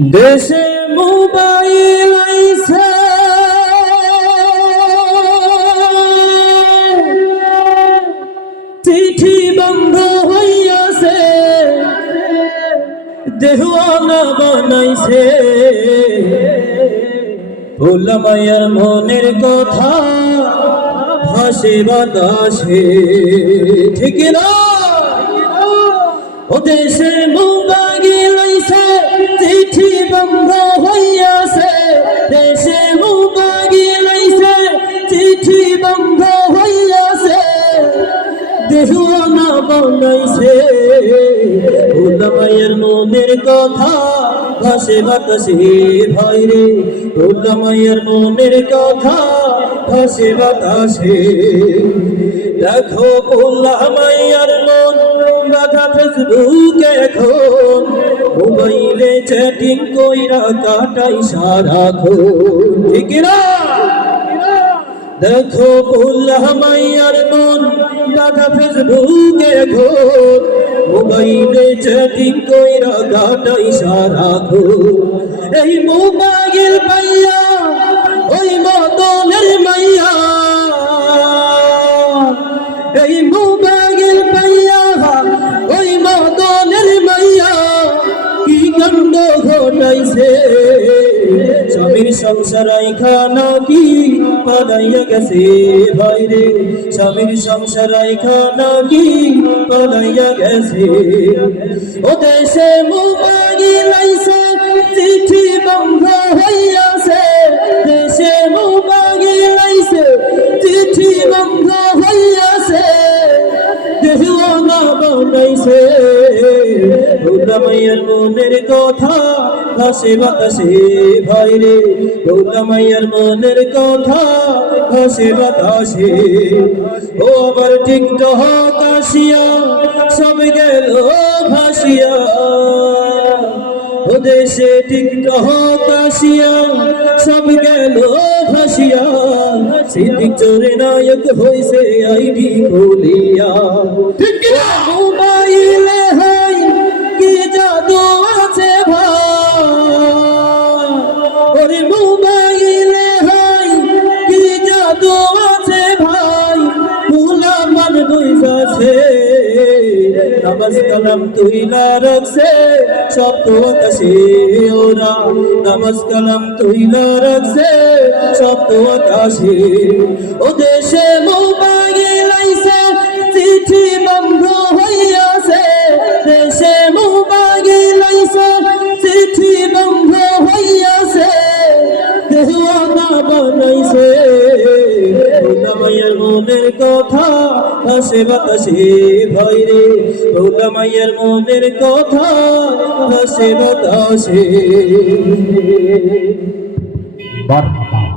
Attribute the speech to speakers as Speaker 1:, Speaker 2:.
Speaker 1: দেশে মোবাইল আইছে। চিঠি বন্ধ হইয়াছে। দেহুয়ানা বানাইছে। ভোলা মায়ের মনের কথা ভাসে বাতাসে। ঠিক না? ও দেশে মোবাইল আইছে চিঠি বন্ধ হইয়াছে। দেশে মোবাইল আইছে চিঠি বন্ধ হইয়াছে। দেহুয়ানা বানাইছে। ভোলা মায়ের মনের কথা ভাসে বাতাসে ভয় রে। ভোলা মায়ের মনের কথা ভাসে বাতাসে। দেখো ভোলা মায়ের মন বাধা ফেসবুক এখন। মোবাইলে চ্যাটিং কইরা কাটাই সারাক্ষণ। ঠিক না দেখো ভোলা মাইয়ার মন দাদা ফেসবুকে ঘোর মোবাইলে চ্যাটিং কইরা গাটাই সারা এই মোবাইল পাইয়া স্বামীর সংসার খানা কি? পালাইয়া গেছে বাইরে স্বামীর সংসার খানা কি? পালাইয়া গেছে। ও দেশে মোবাইল চিঠি বন্ধ মাইয়ার মনের কথা ভাসে বাতাসে ভাই রে। ভোলা মাইয়ার মনের কথা ভাসে বাতাসে। ও আবার ঠিক টহক আসিয়া সব গেল ভাসিয়া। ও দেশে ঠিক টহক আসিয়া সব গেল ভাসিয়া। সিদ্দিক চোরে নায়ক হইছে আইডি খুলিয়া।
Speaker 2: ঠিক কিনা?
Speaker 1: নামাজ কালাম তুইলা রাখছে, সব আকাশে ওরা। নামাজ কালাম তুইলা রাখছে, সব আকাশে। ও দেশে মোবাইল দেহুয়ানা বানাইছে মনের কথা ভাসে বাতাসে ভাইরে ভোলা মায়ের মনের কথা ভাসে বাতাসে
Speaker 2: বারহাবা